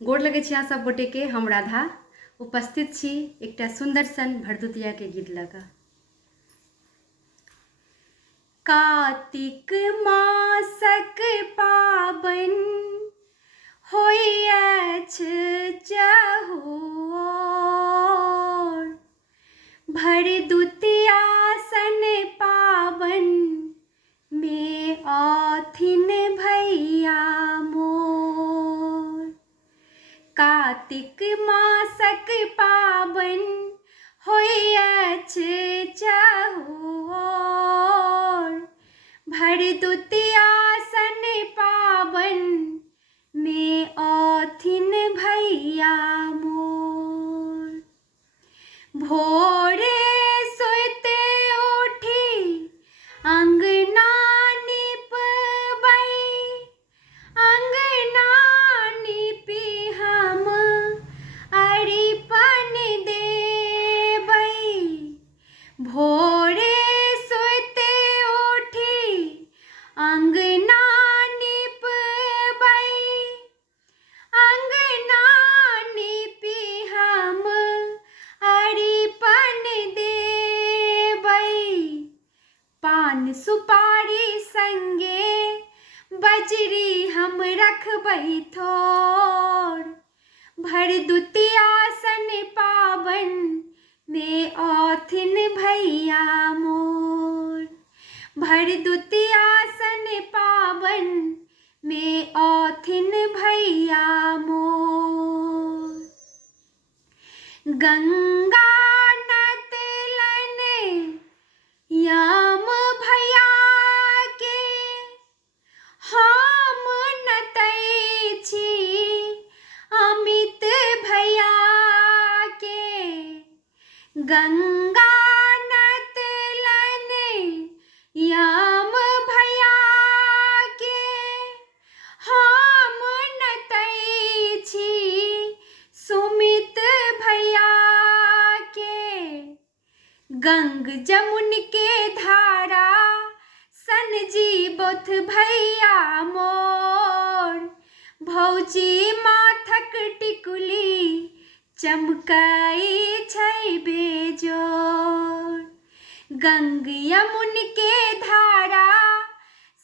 गोड़ लगै छी अहाँ सब गोटे के। हम राधा उपस्थित छी एकटा सुंदर सन भरदुतिया के गीत लऽ कऽ। कार्तिक मासक पाबन होइअछि चहुओर, भरदुतिया सन पाबन में औथिन भैया मोर। कार्तिक मासक पाबन होइअछि चहुओर, भरदुतिया सन पाबन में औथिन भैया मोर। भोरे सुति उठी अंगना नीपबै, अंगना नीपी हम अरिपन देबै। भोरे सुति उठी अंगना नीपबै, अंगना नीपी हम अरिपन देबै। पान सुपारी संगे बजरी हम रखबै थोर, भरदुतिया सन पाबन में औथिन भैया मोर। भरदुतिया सन पाबन में औथिन भैया मोर। गंगा नतलन याम भैया के हम नतै छी अमित भैया के। गंगा नतलन याम भैया के हम नतै छी सुमित भैया के। गंग जमुन के धारा सन जीवोथ भैया मोर, भौजी माथक टिकुली चमकै छै बेजोर। गंग यमुन के धारा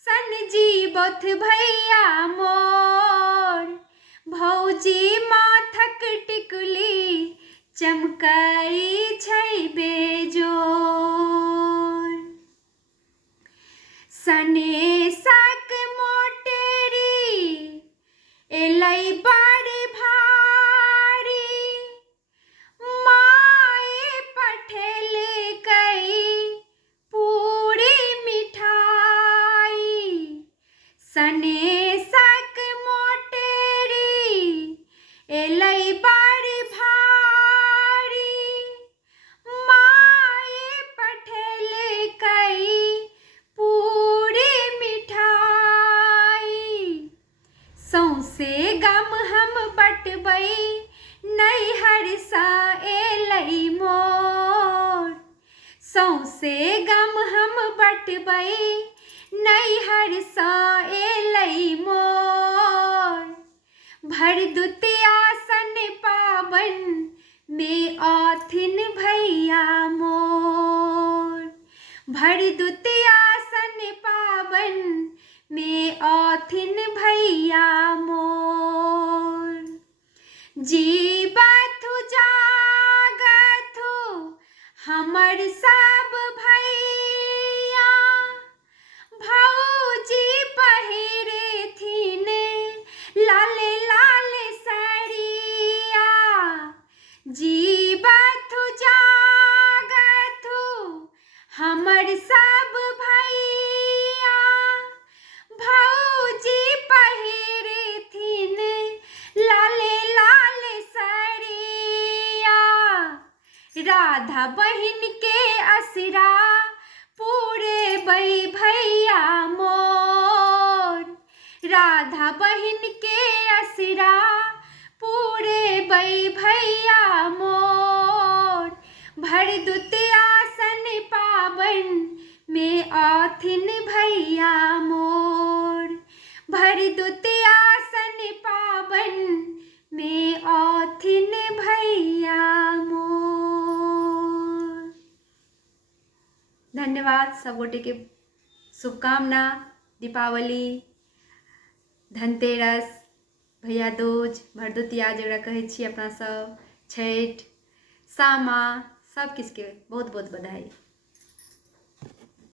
सन जीवोथ भैया मोर, भौजी माथक टिकुली चमकै छै बेजोर। सनेशक मोटेरी एलै बड़ भारी, माय पठेलकै पूरी मिठाई। सनेशक मोटेरी एलै बड़ भारी, माय पठेलकै पूरी मिठाई। सौंसे गम हम बटबै नैहर सँ एलै मोर, सौंसे गम हम बटबै नैहर सँ एलै मोर। भरदुतिया सन पाबन में औथिन भैया मोर। भरदुतिया सन पाबन में औथिन भैया मोर। जीवथु जागथु हमर सब भैया, भौजी पहिरथिन लाल लाल साड़िया। जीवथु जागथु हमर सब भैया, भौजी पहिरथिन लाल लाल साड़िया। राधा बहिन के असरा पूरेबै भैया मोर, राधा बहिन के असरा पूरेबै भैया मोर। भरदुतिया सन पाबन में औथिन भैया मोर। भरदुतिया सन पाबन में धन्यवाद सब गोटे के शुभकामना। दीपावली, धनतेरस, भैया दूज, भरदुतिया जकरा कहै छी अपना सब, छठि, सामा, सब किसके बहुत बहुत बधाई।